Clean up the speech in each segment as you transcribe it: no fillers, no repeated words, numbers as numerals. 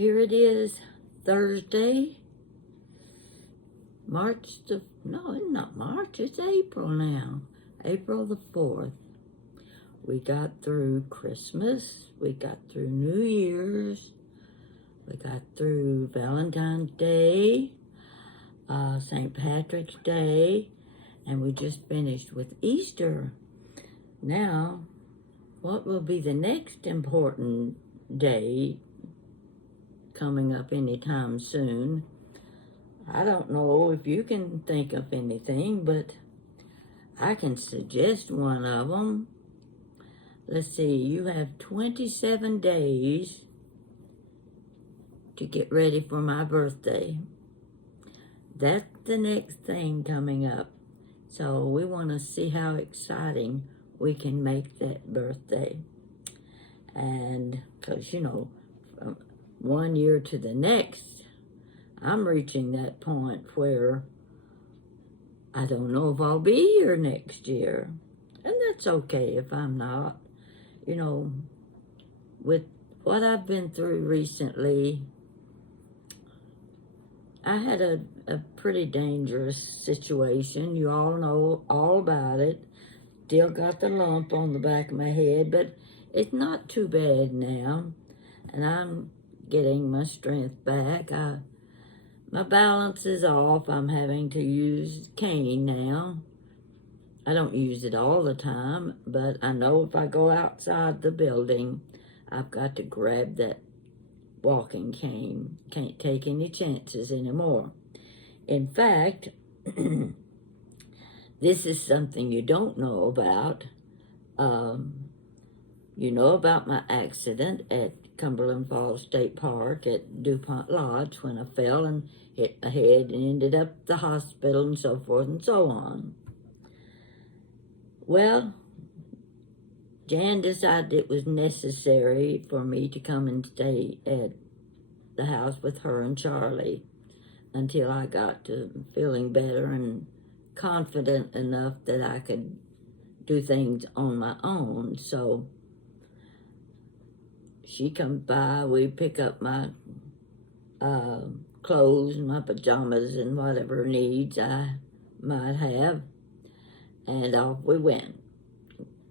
Here it is, Thursday, no, it's not March, it's April now. April the 4th. We got through Christmas, we got through New Year's, we got through Valentine's Day, St. Patrick's Day, and we just finished with Easter. Now, what will be the next important day coming up anytime soon? I don't know if you can think of anything, but I can suggest one of them. Let's see, you have 27 days to get ready for my birthday. That's the next thing coming up. So we want to see how exciting we can make that birthday. And because, from one year to the next, I'm reaching that point where I don't know if I'll be here next year. And that's okay if I'm not. With what I've been through recently, I had a pretty dangerous situation. You all know all about it. Still got the lump on the back of my head, but it's not too bad now. And I'm getting my strength back. My balance is off. I'm having to use cane now. I don't use it all the time, but I know if I go outside the building, I've got to grab that walking cane. Can't take any chances anymore. In fact, this is something you don't know about. You know about my accident at Cumberland Falls State Park at DuPont Lodge when I fell and hit my head and ended up at the hospital and so forth and so on. Well, Jan decided it was necessary for me to come and stay at the house with her and Charlie until I got to feeling better and confident enough that I could do things on my own. So she comes by, we pick up my clothes, my pajamas, and whatever needs I might have, and off we went.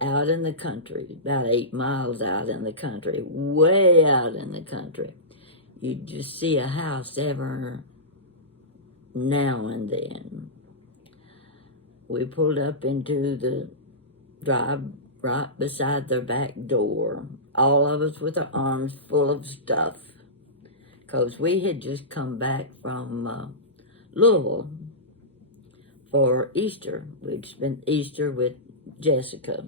Out in the country, about 8 miles out in the country, way out in the country. You just see a house every now and then. We pulled up into the drive right beside their back door, all of us with our arms full of stuff, because we had just come back from Louisville for Easter. We'd spent Easter with Jessica,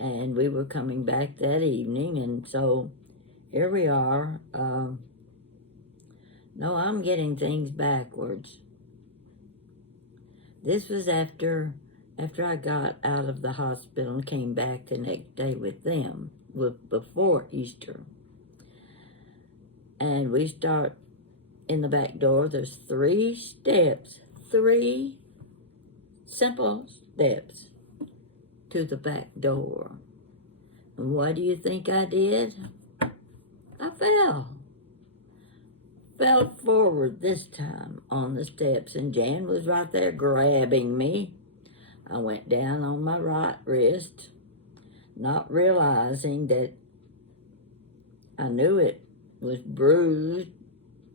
and we were coming back that evening, and so here we are. No, I'm getting things backwards. This was after I got out of the hospital and came back the next day with them, before Easter. And we start in the back door. There's 3 steps, 3 simple steps to the back door. And what do you think I did? I fell forward this time on the steps, and Jan was right there grabbing me. I went down on my right wrist, not realizing that I knew it was bruised,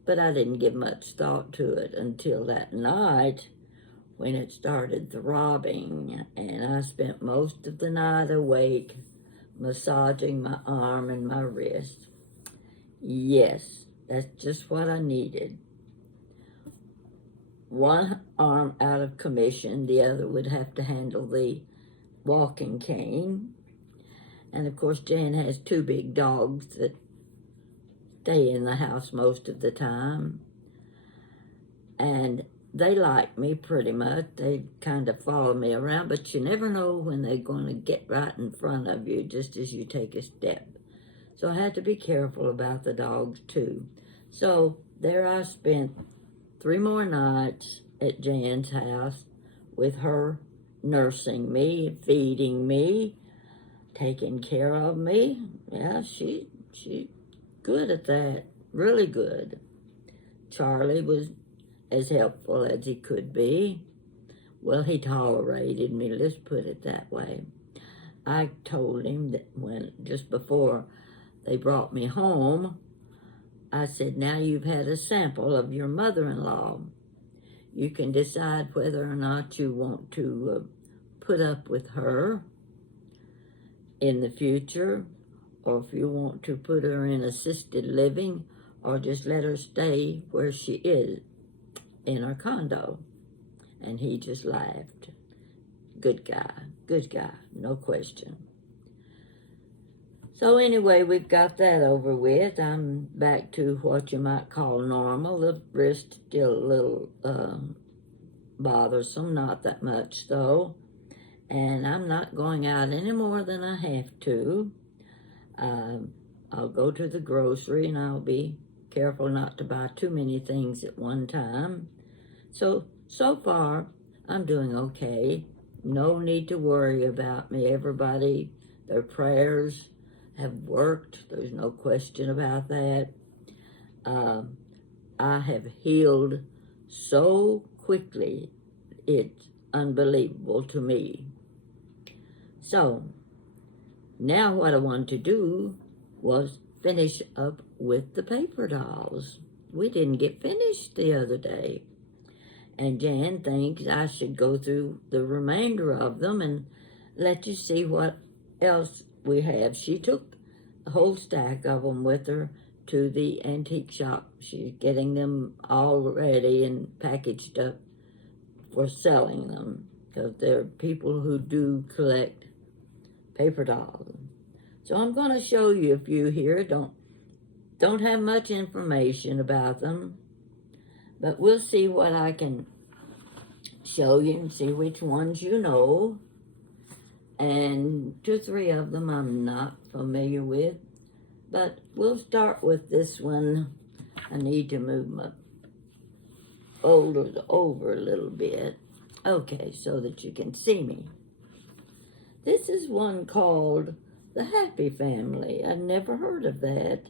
but I didn't give much thought to it until that night when it started throbbing, and I spent most of the night awake massaging my arm and my wrist. Yes, that's just what I needed. One arm out of commission, the other would have to handle the walking cane. And of course, Jan has 2 big dogs that stay in the house most of the time. And they like me pretty much. They kind of follow me around, but you never know when they're going to get right in front of you just as you take a step. So I had to be careful about the dogs too. So there I spent 3 more nights at Jan's house with her nursing me, feeding me, taking care of me. Yeah, she good at that. really good. Charlie was as helpful as he could be. Well, he tolerated me, let's put it that way. I told him that just before they brought me home, I said, now you've had a sample of your mother-in-law. You can decide whether or not you want to put up with her in the future, or if you want to put her in assisted living, or just let her stay where she is in her condo. And he just laughed. Good guy, no question. So anyway, we've got that over with. I'm back to what you might call normal. The wrist still a little bothersome, not that much though. And I'm not going out any more than I have to. I'll go to the grocery and I'll be careful not to buy too many things at one time. So far, I'm doing okay. No need to worry about me. Everybody, their prayers have worked. There's no question about that. I have healed so quickly. It's unbelievable to me. So, now what I wanted to do was finish up with the paper dolls. We didn't get finished the other day. And Jan thinks I should go through the remainder of them and let you see what else we have. She took a whole stack of them with her to the antique shop. She's getting them all ready and packaged up for selling them, because there are people who do collect paper dolls. So I'm going to show you a few here. Don't have much information about them, but we'll see what I can show you and see which ones you know. And 2 or 3 of them I'm not familiar with, but we'll start with this one. I need to move my folders over a little bit. Okay, so that you can see me. This is one called The Happy Family. I've never heard of that.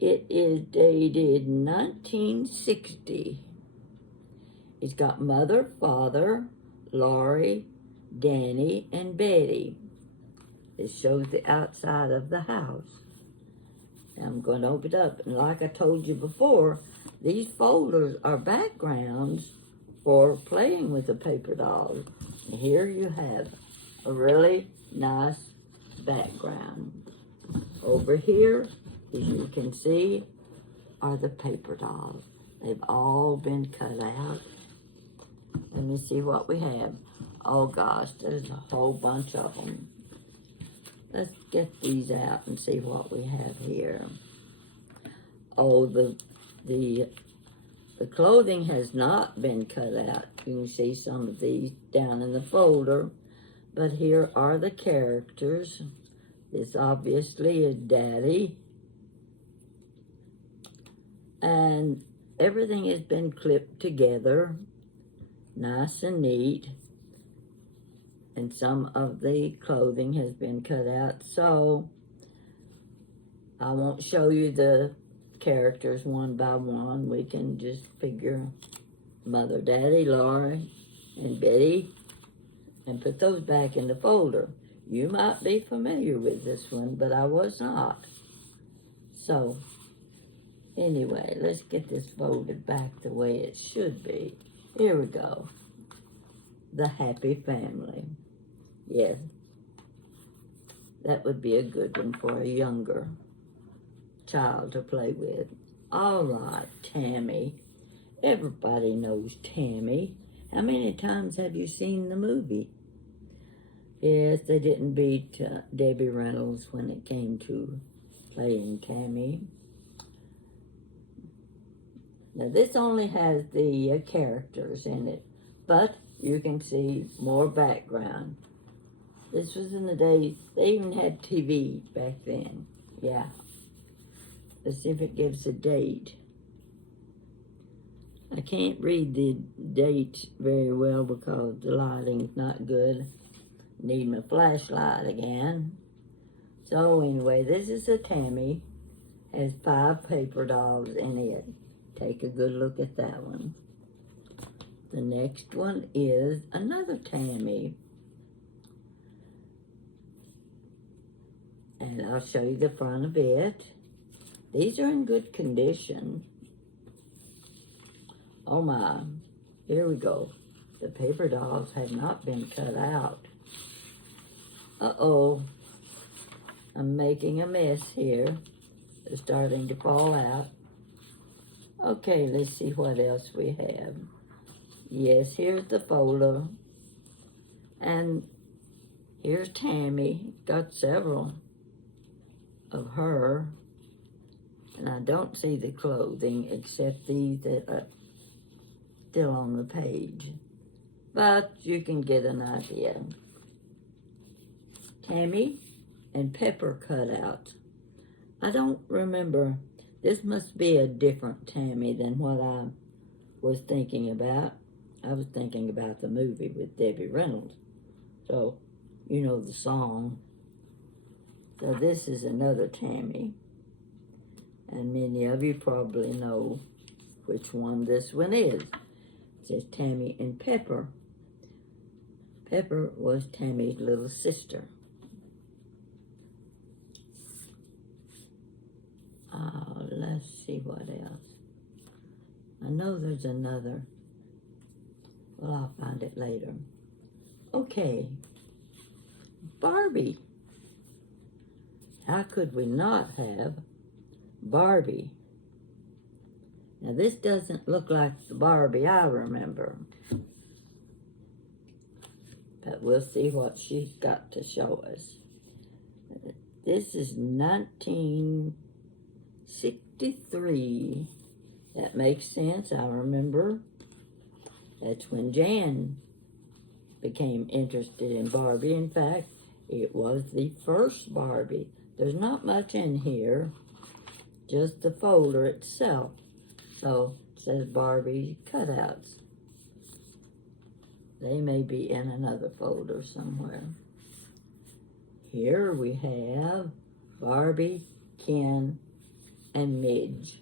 It is dated 1960. It's got Mother, Father, Laurie, Danny, and Betty. It shows the outside of the house. Now I'm going to open it up. And like I told you before, these folders are backgrounds for playing with the paper dolls. And here you have a really nice background. Over here, as you can see, are the paper dolls. They've all been cut out. Let me see what we have. Oh gosh, there's a whole bunch of them. Let's get these out and see what we have here. Oh, the clothing has not been cut out. You can see some of these down in the folder. But here are the characters. This obviously is Daddy. And everything has been clipped together, nice and neat. And some of the clothing has been cut out. So I won't show you the characters one by one. We can just figure Mother, Daddy, Laurie, and Betty, and put those back in the folder. You might be familiar with this one, but I was not. So anyway, let's get this folded back the way it should be. Here we go. The Happy Family. Yes, that would be a good one for a younger child to play with. All right, Tammy. Everybody knows Tammy. How many times have you seen the movie? Yes, they didn't beat Debbie Reynolds when it came to playing Tammy. Now, this only has the characters in it, but you can see more background. This was in the days, they even had TV back then. Yeah. Let's see if it gives a date. I can't read the dates very well because the lighting's not good. Need my flashlight again. So anyway, this is a Tammy. Has 5 paper dolls in it. Take a good look at that one. The next one is another Tammy. And I'll show you the front of it. These are in good condition. Oh my, here we go. The paper dolls have not been cut out. Uh-oh, I'm making a mess here. They're starting to fall out. Okay, let's see what else we have. Yes, here's the folder. And here's Tammy. Got several of her. And I don't see the clothing except these that are still on the page. But you can get an idea. Tammy and Pepper cutouts. I don't remember. This must be a different Tammy than what I was thinking about. I was thinking about the movie with Debbie Reynolds. So, you know the song. So this is another Tammy. And many of you probably know which one this one is. It says Tammy and Pepper. Pepper was Tammy's little sister. Let's see what else. I know there's another. Well, I'll find it later. Okay. Barbie. How could we not have Barbie? Now, this doesn't look like the Barbie I remember. But we'll see what she's got to show us. This is 1963. That makes sense. I remember. That's when Jan became interested in Barbie. In fact, it was the first Barbie. There's not much in here, just the folder itself. So it says Barbie cutouts. They may be in another folder somewhere. Here we have Barbie, Ken, and Midge.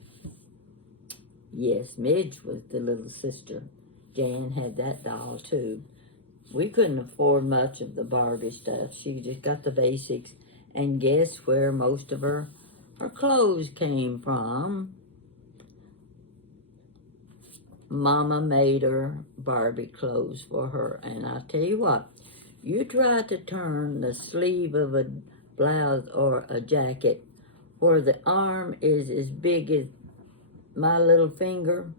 Yes, Midge was the little sister. Jan had that doll too. We couldn't afford much of the Barbie stuff. She just got the basics. And guess where most of her clothes came from? Mama made her Barbie clothes for her. And I'll tell you what, you try to turn the sleeve of a blouse or a jacket where the arm is as big as my little finger,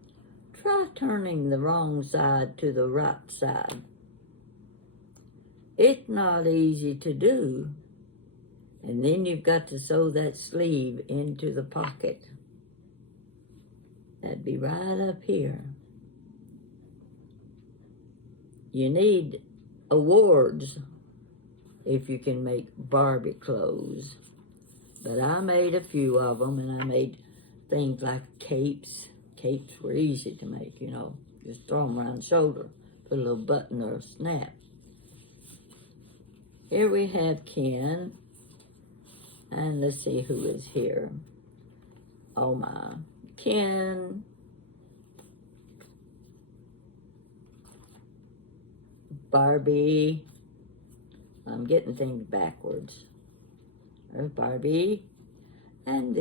try turning the wrong side to the right side. It's not easy to do. And then you've got to sew that sleeve into the pocket. That'd be right up here. You need awards if you can make Barbie clothes. But I made a few of them, and I made things like capes. Capes were easy to make, you know. Just throw them around the shoulder, put a little button or a snap. Here we have Ken. And let's see who is here. Oh my. Ken. Barbie. I'm getting things backwards. There's Barbie. And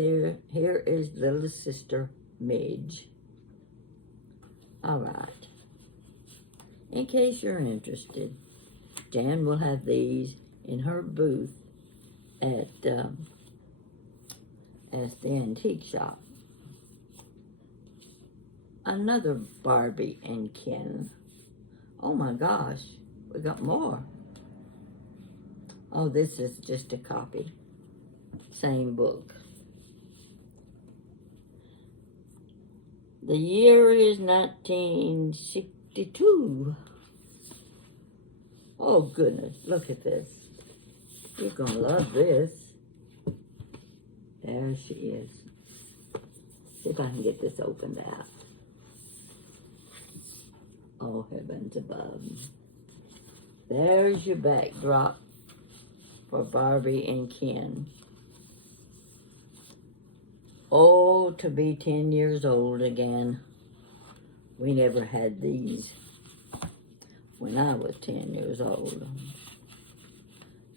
here is little sister Midge. All right. In case you're interested, Jan will have these in her booth at the antique shop. Another Barbie and Ken. Oh my gosh, we got more. Oh, this is just a copy. Same book. The year is 1962. Oh goodness, look at this. You're gonna love this. There she is. See if I can get this opened out. Oh, heavens above. There's your backdrop for Barbie and Ken. Oh, to be 10 years old again. We never had these when I was 10 years old. A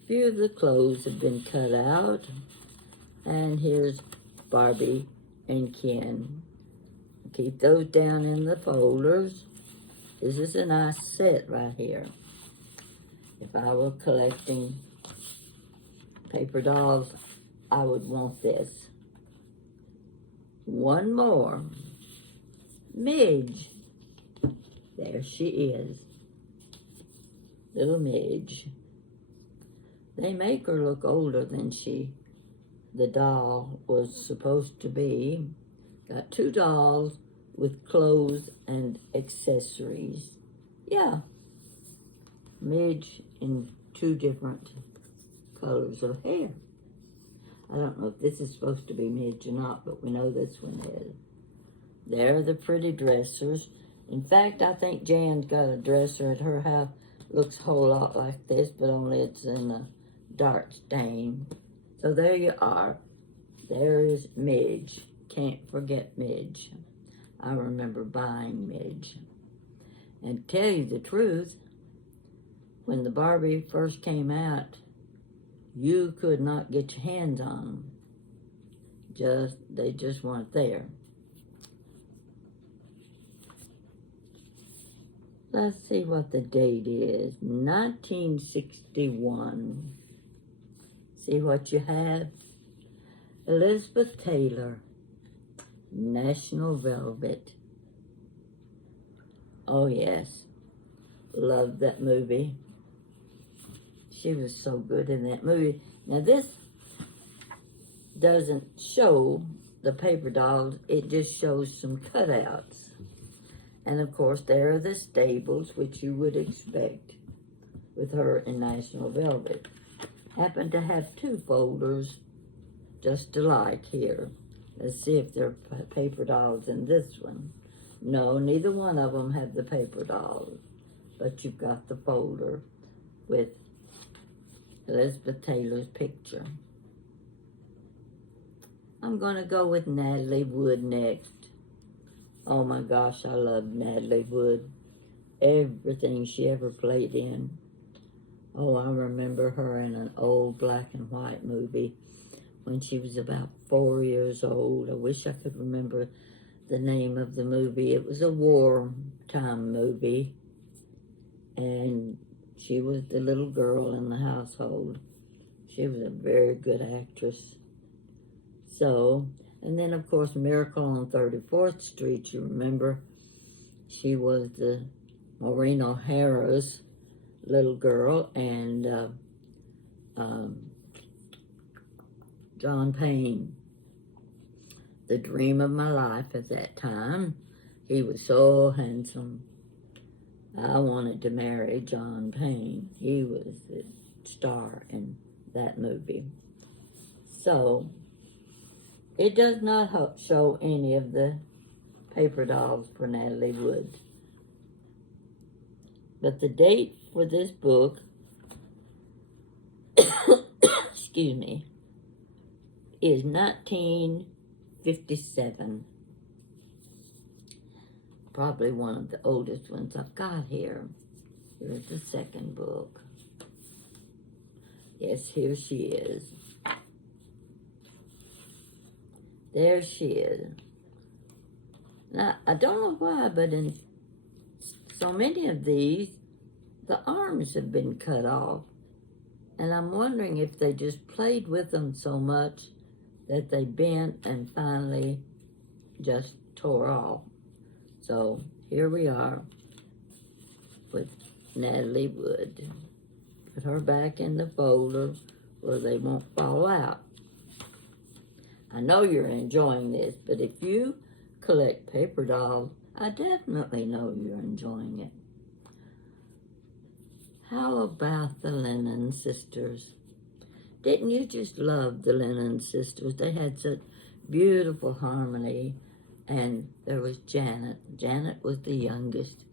few of the clothes have been cut out. And here's Barbie and Ken. Keep those down in the folders. This is a nice set right here. If I were collecting paper dolls, I would want this. One more. Midge. There she is. Little Midge. They make her look older than the doll was supposed to be. Got two dolls with clothes and accessories. Yeah. Midge in two different colors of hair. I don't know if this is supposed to be Midge or not, but we know this one is. There are the pretty dressers. In fact, I think Jan's got a dresser at her house. Looks a whole lot like this, but only it's in a dark stain. So there you are. There is Midge. Can't forget Midge. I remember buying Midge. And to tell you the truth, when the Barbie first came out, you could not get your hands on them. They just weren't there. Let's see what the date is. 1961. See what you have? Elizabeth Taylor, National Velvet. Oh yes, loved that movie. She was so good in that movie. Now this doesn't show the paper dolls, it just shows some cutouts. And of course there are the stables, which you would expect with her in National Velvet. Happen to have two folders just alike here. Let's see if there are paper dolls in this one. No, neither one of them have the paper dolls, but you've got the folder with Elizabeth Taylor's picture. I'm going to go with Natalie Wood next. Oh my gosh, I love Natalie Wood. Everything she ever played in. Oh, I remember her in an old black and white movie when she was about 4 years old. I wish I could remember the name of the movie. It was a wartime movie, and she was the little girl in the household. She was a very good actress. So, and then of course Miracle on 34th Street, you remember, she was the Maureen O'Hara's little girl, and John Payne, the dream of my life at that time. He was so handsome. I wanted to marry John Payne. He was the star in that movie. So, it does not show any of the paper dolls for Natalie Wood. But the date for this book, excuse me, is 1957. Probably one of the oldest ones I've got here. Here's the second book. Yes, here she is. There she is. Now, I don't know why, but in so many of these, the arms have been cut off. And I'm wondering if they just played with them so much that they bent and finally just tore off. So here we are with Natalie Wood. Put her back in the folder where they won't fall out. I know you're enjoying this, but if you collect paper dolls, I definitely know you're enjoying it. How about the Lennon Sisters? Didn't you just love the Lennon Sisters? They had such beautiful harmony. And there was Janet. Janet was the youngest.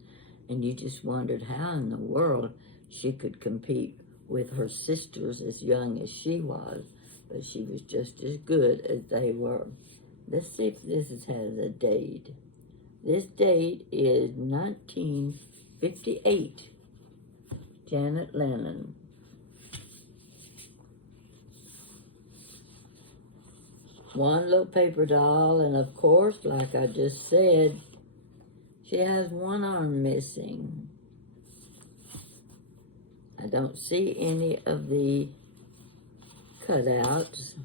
And you just wondered how in the world she could compete with her sisters as young as she was. But she was just as good as they were. Let's see if this has a date. This date is 1958. Janet Lennon. One little paper doll, and of course, like I just said, she has one arm missing. I don't see any of the cutouts,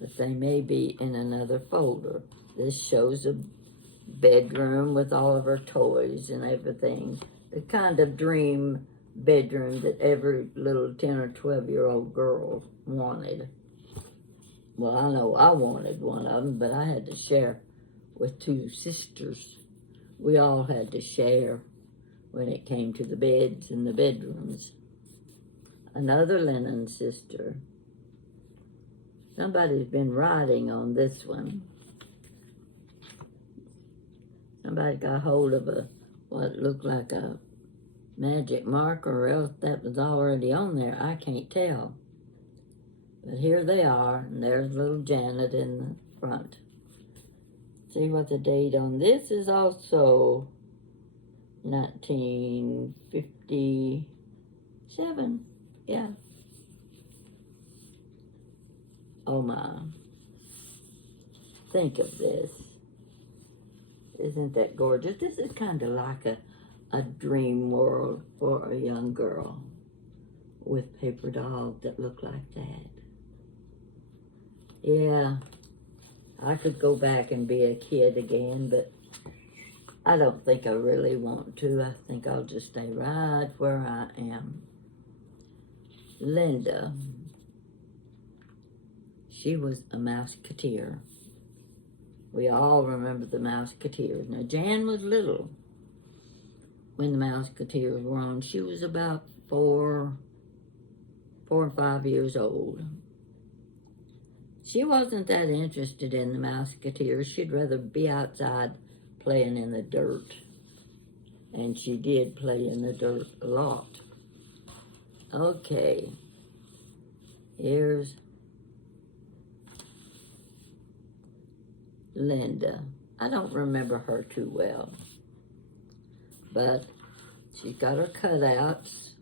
but they may be in another folder. This shows a bedroom with all of her toys and everything. The kind of dream bedroom that every little 10 or 12-year-old girl wanted. Well, I know I wanted one of them, but I had to share with two sisters. We all had to share when it came to the beds and the bedrooms. Another Lennon sister. Somebody's been writing on this one. Somebody got hold of what looked like a magic marker, or else that was already on there. I can't tell. But here they are, and there's little Janet in the front. See what the date on this is. Also 1957. Yeah. Oh my. Think of this. Isn't that gorgeous? This is kind of like a dream world for a young girl with paper dolls that look like that. Yeah, I could go back and be a kid again, but I don't think I really want to. I think I'll just stay right where I am. Linda. She was a Mouseketeer. We all remember the Mouseketeers. Now, Jan was little when the Mouseketeers were on. She was about 4 or 5 years old. She wasn't that interested in the Mouseketeers. She'd rather be outside playing in the dirt. And she did play in the dirt a lot. Okay. Here's Linda. I don't remember her too well. But she's got her cutouts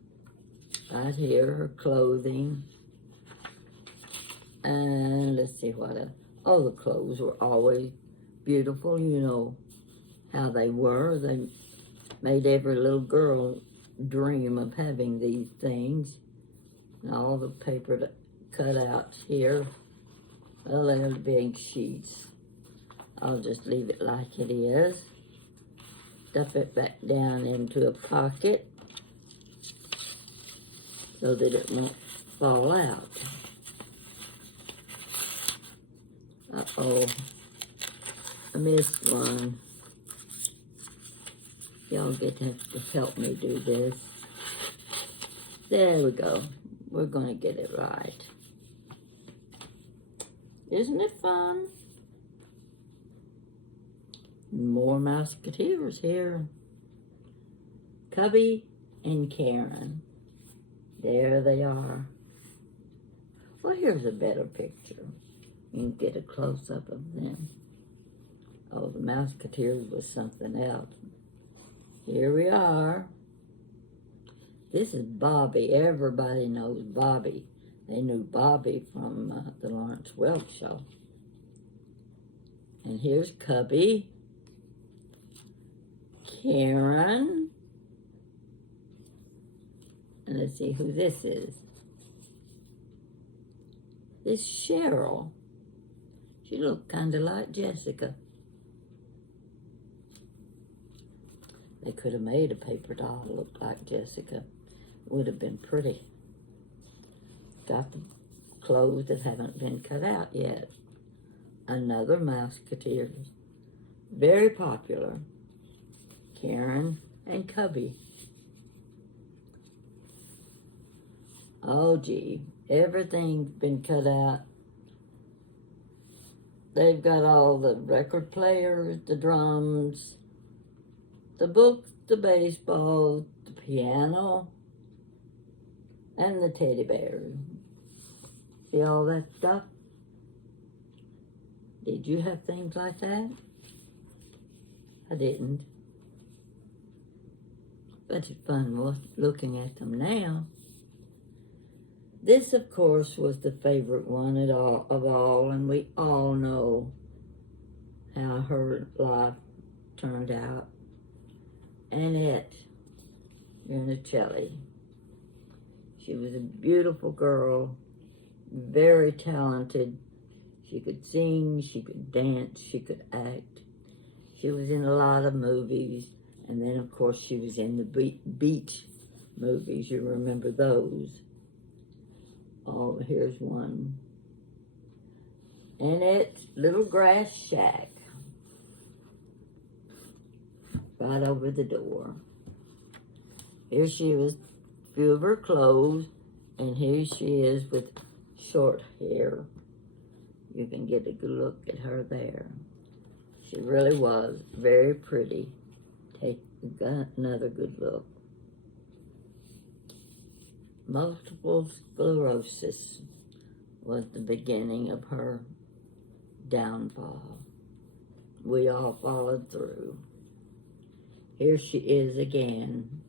right here, her clothing. And let's see what oh, the clothes were always beautiful. You know how they were. They made every little girl dream of having these things. And all the paper cutouts here. Well, they're big sheets. I'll just leave it like it is. Stuff it back down into a pocket so that it won't fall out. Uh-oh, I missed one. Y'all get to help me do this. There we go. We're gonna get it right. Isn't it fun? More Mouseketeers here. Cubby and Karen. There they are. Well, here's a better picture. You can get a close-up of them. Oh, the Mouseketeers was something else. Here we are. This is Barbie. Everybody knows Barbie. They knew Barbie from the Lawrence Welk show. And here's Cubby. Karen. And let's see who this is. This Cheryl. She looked kind of like Jessica. They could have made a paper doll look like Jessica. It would have been pretty. Got the clothes that haven't been cut out yet. Another Mouseketeers. Very popular. Karen and Cubby. Oh, gee. Everything's been cut out. They've got all the record players, the drums, the books, the baseball, the piano, and the teddy bears. See all that stuff? Did Did you have things like that? I didn't. But it's fun looking at them now. This, of course, was the favorite one of all, and we all know how her life turned out. Annette Vernicelli. She was a beautiful girl, very talented. She could sing, she could dance, she could act. She was in a lot of movies, and then, of course, she was in the beach movies. You remember those. Oh, here's one. Annette's Little Grass Shack. Right over the door. Here she was, a few of her clothes, and here she is with short hair. You can get a good look at her there. She really was very pretty. Take another good look. Multiple sclerosis was the beginning of her downfall. We all followed through. Here she is again.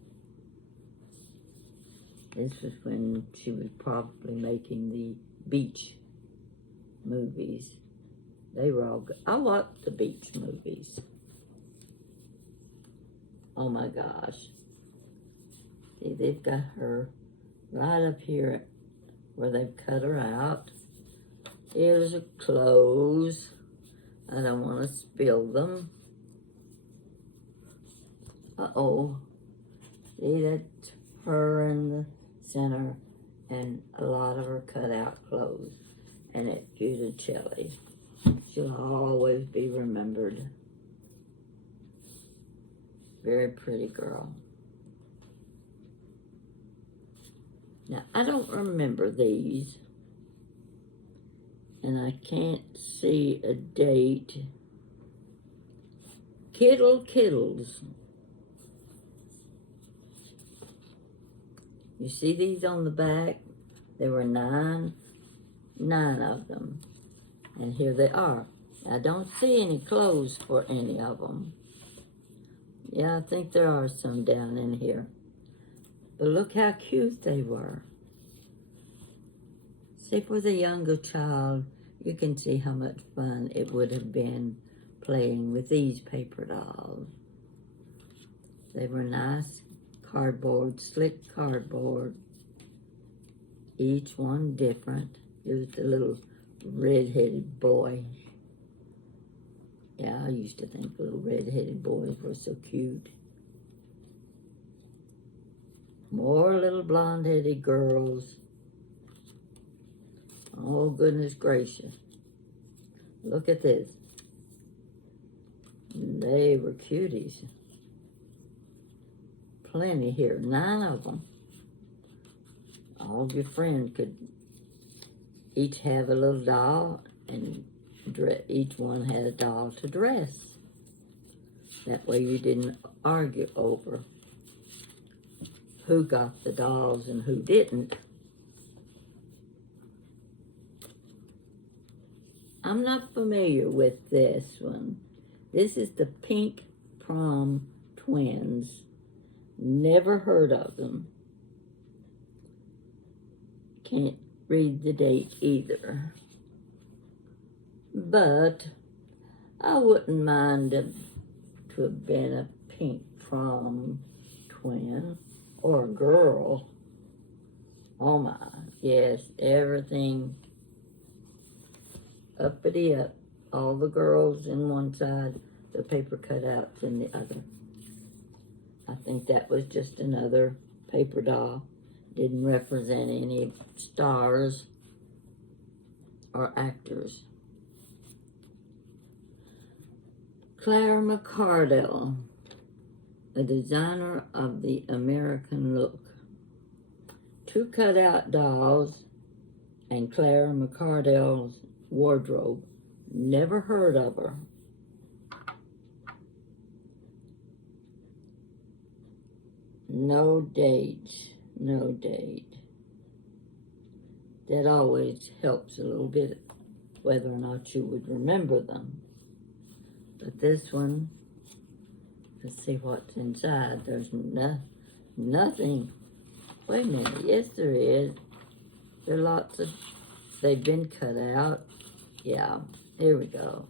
This was when she was probably making the beach movies. They were all good. I watched the beach movies. Oh my gosh. See, they've got her right up here where they've cut her out. Here's her clothes. I don't want to spill them. Uh-oh. See, that's her in the center and a lot of her cut out clothes. And it's Vernicelli. She'll always be remembered. Very pretty girl. Now, I don't remember these. And I can't see a date. Kittles. You see these on the back? There were nine of them. And here they are. I don't see any clothes for any of them. Yeah, I think there are some down in here. But look how cute they were. See, for the younger child, you can see how much fun it would have been playing with these paper dolls. They were nice cardboard, slick cardboard. Each one different. Here's the little red-headed boy. Yeah, I used to think little red-headed boys were so cute. More little blonde-headed girls. Oh, goodness gracious. Look at this. They were cuties. Plenty here, 9 of them. All of your friends could each have a little doll, and each one had a doll to dress. That way you didn't argue over who got the dolls and who didn't. I'm not familiar with this one. This is the Pink Prom Twins. Never heard of them. Can't read the date either. But I wouldn't mind to have been a pink prom twin or a girl. Oh my, yes, everything uppity up. All the girls in one side, the paper cutouts in the other. I think that was just another paper doll. Didn't represent any stars or actors. Clara McCardell, a designer of the American look. 2 cutout dolls and Clara McCardell's wardrobe. Never heard of her. No date. No date. That always helps a little bit whether or not you would remember them. But this one, let's see what's inside. There's nothing. Wait a minute. Yes, there is. There are lots of, they've been cut out. Yeah, here we go.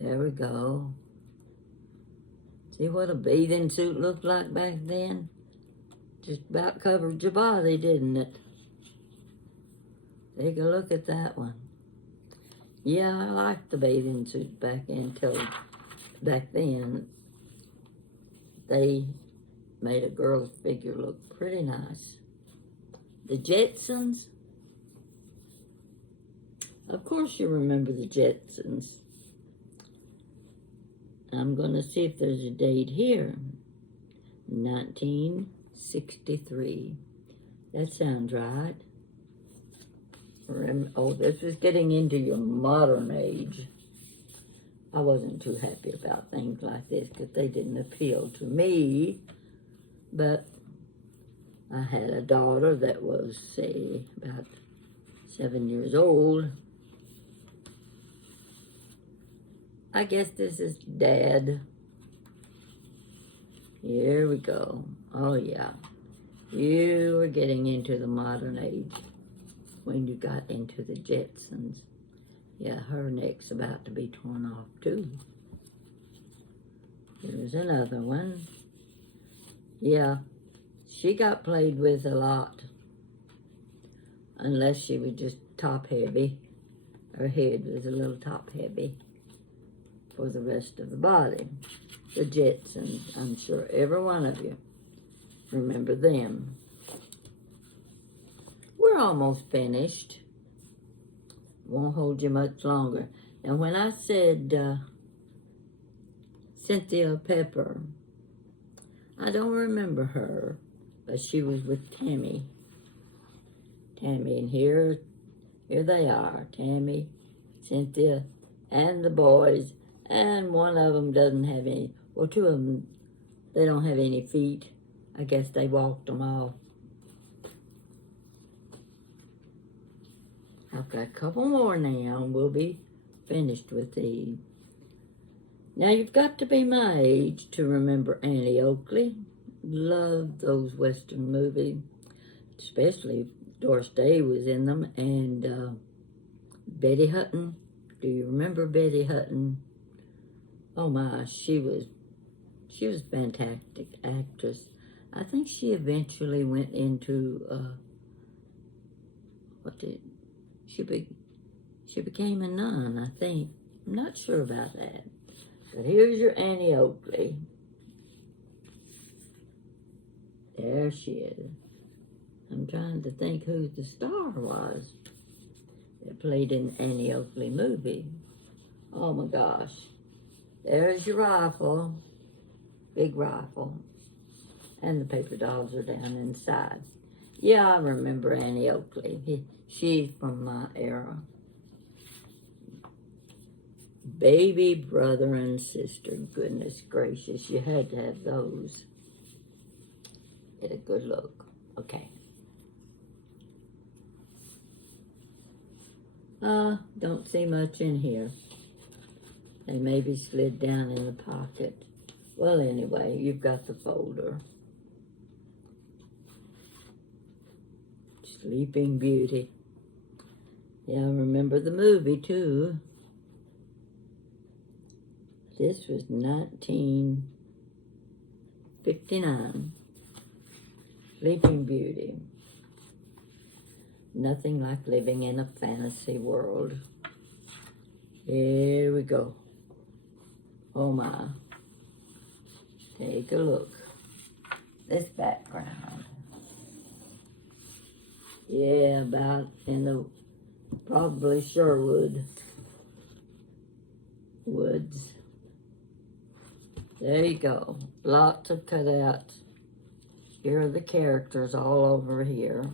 There we go. See what a bathing suit looked like back then? Just about covered your body, didn't it? Take a look at that one. Yeah, I liked the bathing suit back then. They made a girl's figure look pretty nice. The Jetsons. Of course you remember the Jetsons. I'm going to see if there's a date here. 1963. That sounds right. Oh, this is getting into your modern age. I wasn't too happy about things like this because they didn't appeal to me. But I had a daughter that was, say, about 7 years old. I guess this is Dad. Here we go. Oh, yeah. You were getting into the modern age when you got into the Jetsons. Yeah, her neck's about to be torn off, too. Here's another one. Yeah, she got played with a lot. Unless she was just top-heavy. Her head was a little top-heavy for the rest of the body. The Jetsons, I'm sure every one of you remember them. We're almost finished. Won't hold you much longer. Now, when I said Cynthia Pepper, I don't remember her, but she was with Tammy. And here they are, Tammy, Cynthia, and the boys. And one of them doesn't have any, well, two of them, they don't have any feet. I guess they walked them off. I've got a couple more now, and we'll be finished with these. Now, you've got to be my age to remember Annie Oakley. Loved those Western movies, especially Doris Day was in them, and Betty Hutton. Do you remember Betty Hutton? Oh my, she was a fantastic actress. I think she eventually went into she became a nun, I think. I'm not sure about that. But here's your Annie Oakley. There she is. I'm trying to think who the star was that played in Annie Oakley movie. Oh my gosh. There's your rifle. Big rifle. And the Paperdolls are down inside. Yeah, I remember Annie Oakley. She's from my era. Baby brother and sister. Goodness gracious, you had to have those. Get a good look. Okay. Don't see much in here. They maybe slid down in the pocket. Well, anyway, you've got the folder. Sleeping Beauty. Yeah, I remember the movie, too. This was 1959. Sleeping Beauty. Nothing like living in a fantasy world. Here we go. Oh my. Take a look. This background. Yeah, about in the probably Sherwood woods. There you go. Lots of cutouts. Here are the characters all over here.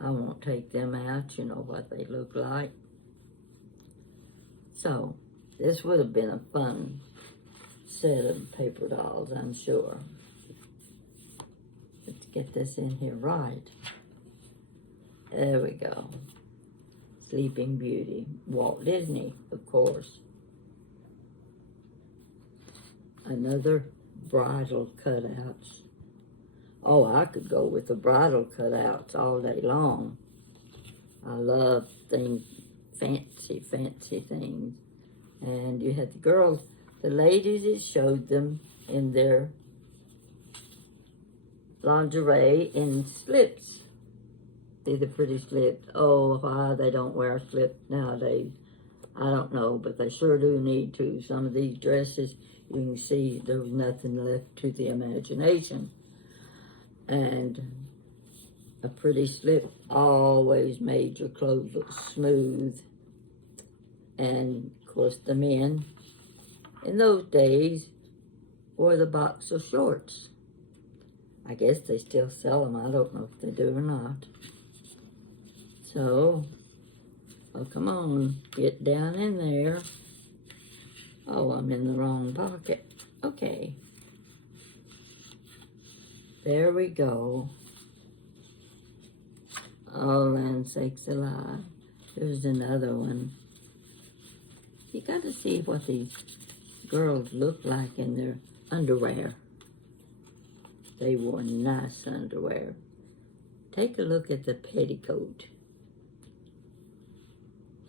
I won't take them out. You know what they look like. So, this would have been a fun set of Paperdolls, I'm sure. Let's get this in here right. There we go. Sleeping Beauty. Walt Disney, of course. Another bridal cutouts. Oh, I could go with the bridal cutouts all day long. I love things, fancy things. And you had the girls, the ladies, it showed them in their lingerie in slips. See the pretty slips. Oh, why they don't wear slips nowadays, I don't know, but they sure do need to. Some of these dresses, you can see there was nothing left to the imagination. And a pretty slip always made your clothes look smooth. And, of course, the men in those days wore the boxer shorts. I guess they still sell them. I don't know if they do or not. So, oh, come on, get down in there. Oh, I'm in the wrong pocket. Okay. There we go. Oh, land sakes alive. Here's another one. You got to see what these girls look like in their underwear. They wore nice underwear. Take a look at the petticoat.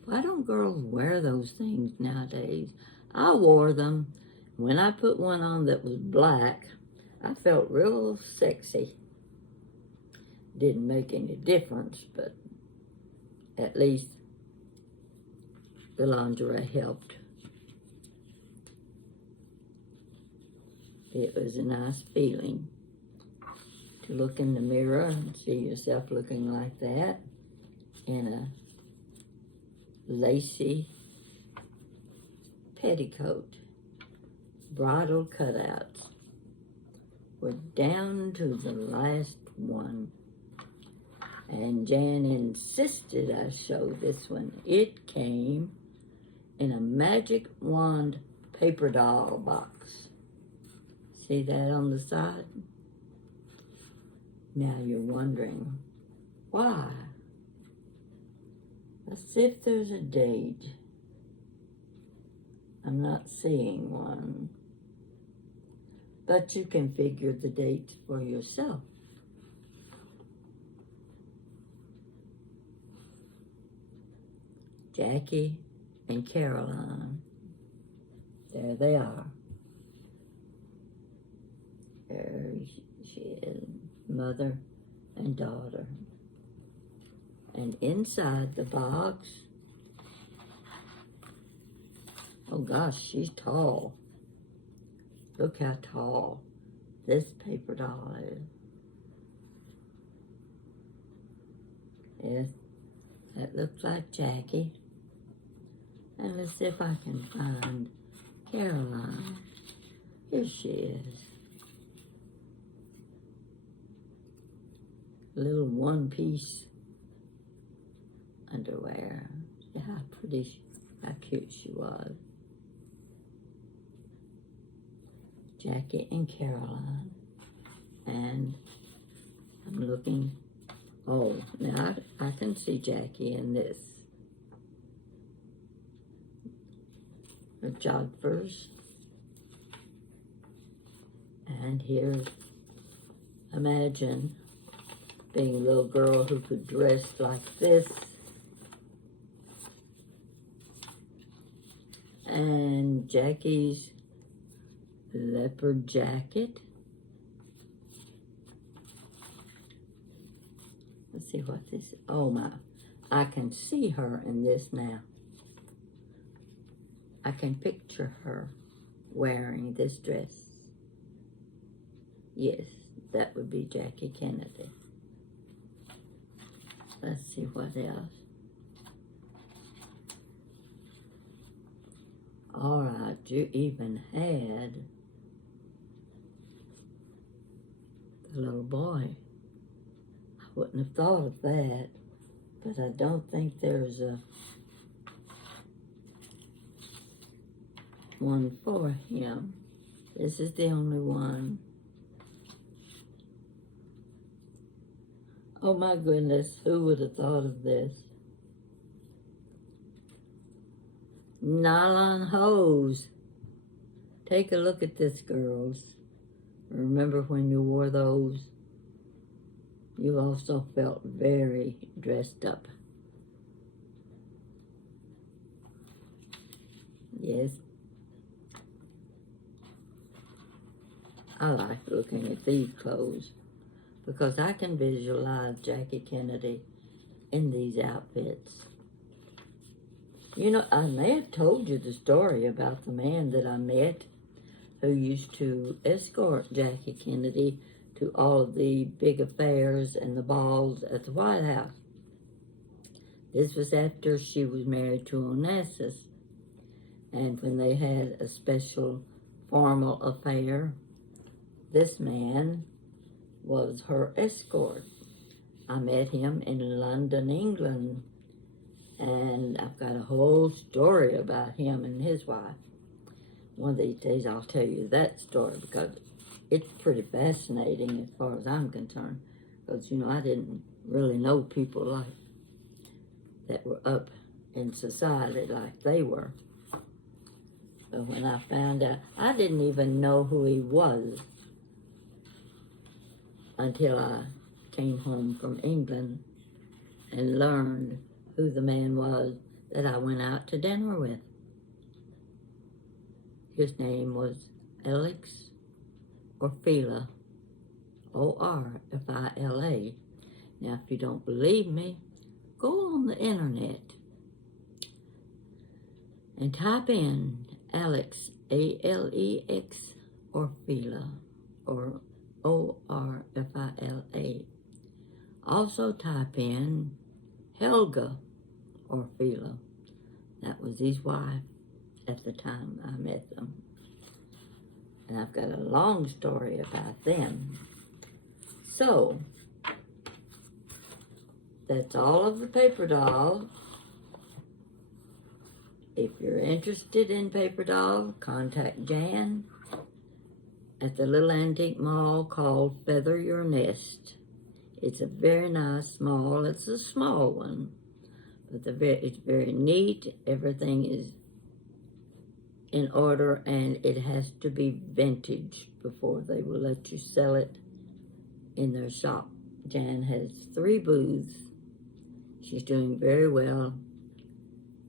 Why don't girls wear those things nowadays? I wore them. When I put one on that was black, I felt real sexy. Didn't make any difference, but at least the lingerie helped. It was a nice feeling to look in the mirror and see yourself looking like that in a lacy petticoat. Bridal cutouts. We're down to the last one. And Jan insisted I show this one. It came in a magic wand paper doll box. See that on the side? Now you're wondering, why? Let's see if there's a date. I'm not seeing one. But you can figure the date for yourself. Jackie and Caroline. There they are. There she is, mother and daughter. And inside the box, oh gosh, she's tall. Look how tall this paper doll is. Yes, that looks like Jackie. And let's see if I can find Caroline. Here she is. Little one-piece underwear. See how pretty, how cute she was. Jackie and Caroline. And I'm looking, oh, now I can see Jackie in this. Her joggers. And here's, imagine being a little girl who could dress like this. And Jackie's leopard jacket. Let's see what this is. Oh my, I can see her in this now. I can picture her wearing this dress. Yes, that would be Jackie Kennedy. Let's see what else. All right, you even had the little boy. I wouldn't have thought of that, but I don't think there's a one for him. This is the only one. Oh my goodness, who would have thought of this? Nylon hose. Take a look at this, girls. Remember when you wore those? You also felt very dressed up. Yes. I like looking at these clothes because I can visualize Jackie Kennedy in these outfits. You know, I may have told you the story about the man that I met who used to escort Jackie Kennedy to all of the big affairs and the balls at the White House. This was after she was married to Onassis, and when they had a special formal affair, this man was her escort. I met him in London, England, and I've got a whole story about him and his wife. One of these days I'll tell you that story because it's pretty fascinating as far as I'm concerned. Because, you know, I didn't really know people like that were up in society like they were. But when I found out, I didn't even know who he was until I came home from England and learned who the man was that I went out to dinner with. His name was Alex Orfila, Orfila. Now, if you don't believe me, go on the internet and type in Alex, A-L-E-X, Orfila, or O-R-F-I-L-A. Also type in Helga Orfila. That was his wife at the time I met them. And I've got a long story about them. So, that's all of the Paperdolls. If you're interested in Paperdolls, contact Jan at the little antique mall called Feather Your Nest. It's a very nice mall. It's a small one, but it's very neat. Everything is in order, and it has to be vintage before they will let you sell it in their shop. Jan has 3 booths. She's doing very well,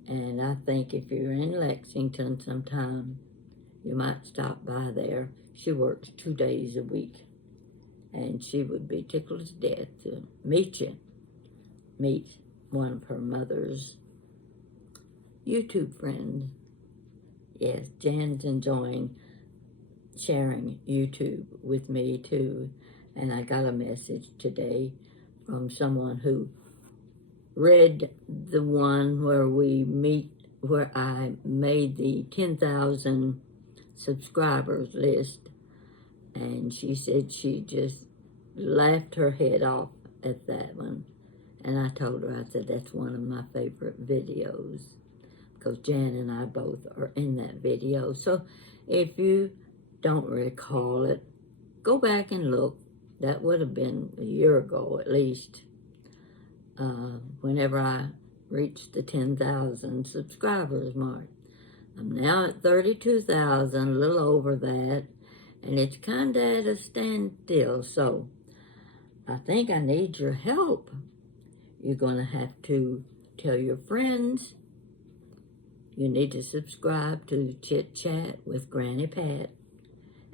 and I think if you're in Lexington sometime, you might stop by there. She works 2 days a week, and she would be tickled to death to meet you. Meet one of her mother's YouTube friends. Yes, Jan's enjoying sharing YouTube with me too. And I got a message today from someone who read the one where I made the 10,000 subscribers list. And she said she just laughed her head off at that one. And I told her, I said, that's one of my favorite videos, because Jan and I both are in that video. So if you don't recall it, go back and look. That would have been a year ago at least, whenever I reached the 10,000 subscribers mark. I'm now at 32,000, a little over that, and it's kind of at a standstill. So I think I need your help. You're going to have to tell your friends. You need to subscribe to Chit Chat with Granny Pat,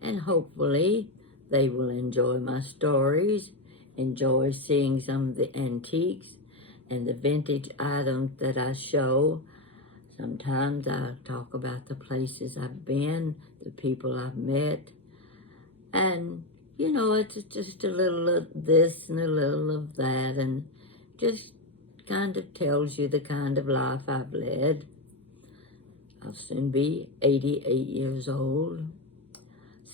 and hopefully they will enjoy my stories, enjoy seeing some of the antiques and the vintage items that I show. Sometimes I talk about the places I've been, the people I've met, and you know, it's just a little of this and a little of that, and just kind of tells you the kind of life I've led. I'll soon be 88 years old.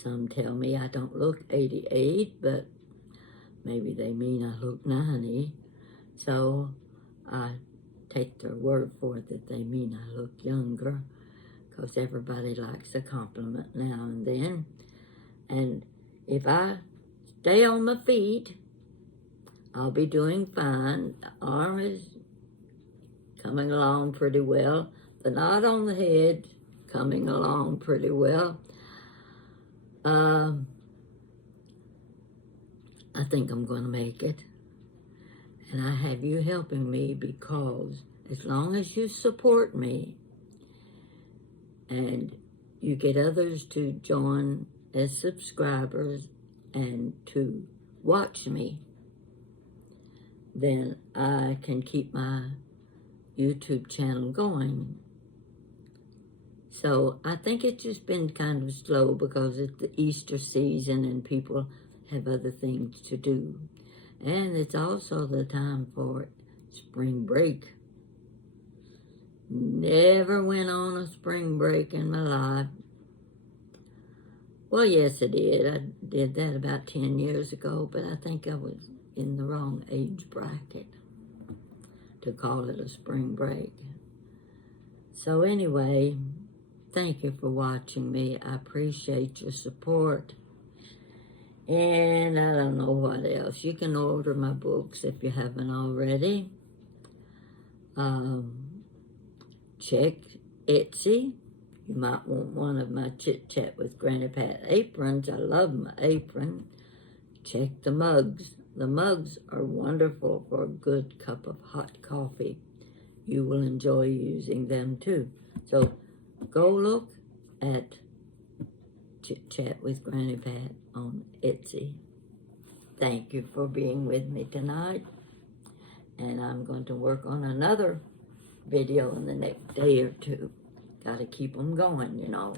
Some tell me I don't look 88, but maybe they mean I look 90. So I take their word for it that they mean I look younger, because everybody likes a compliment now and then. And if I stay on my feet, I'll be doing fine. The arm is coming along pretty well. The knot on the head coming along pretty well. I think I'm going to make it. And I have you helping me, because as long as you support me and you get others to join as subscribers and to watch me, then I can keep my YouTube channel going. So I think it's just been kind of slow because it's the Easter season and people have other things to do. And it's also the time for spring break. Never went on a spring break in my life. Well, yes, I did. I did that about 10 years ago, but I think I was in the wrong age bracket to call it a spring break. So anyway, thank you for watching me. I appreciate your support. And I don't know what else. You can order my books if you haven't already. Check Etsy. You might want one of my Chit Chat with Granny Pat aprons. I love my apron. Check the mugs. The mugs are wonderful for a good cup of hot coffee. You will enjoy using them too. So go look at Chit Chat with Granny Pat on Etsy. Thank you for being with me tonight. And I'm going to work on another video in the next day or two. Got to keep them going, you know.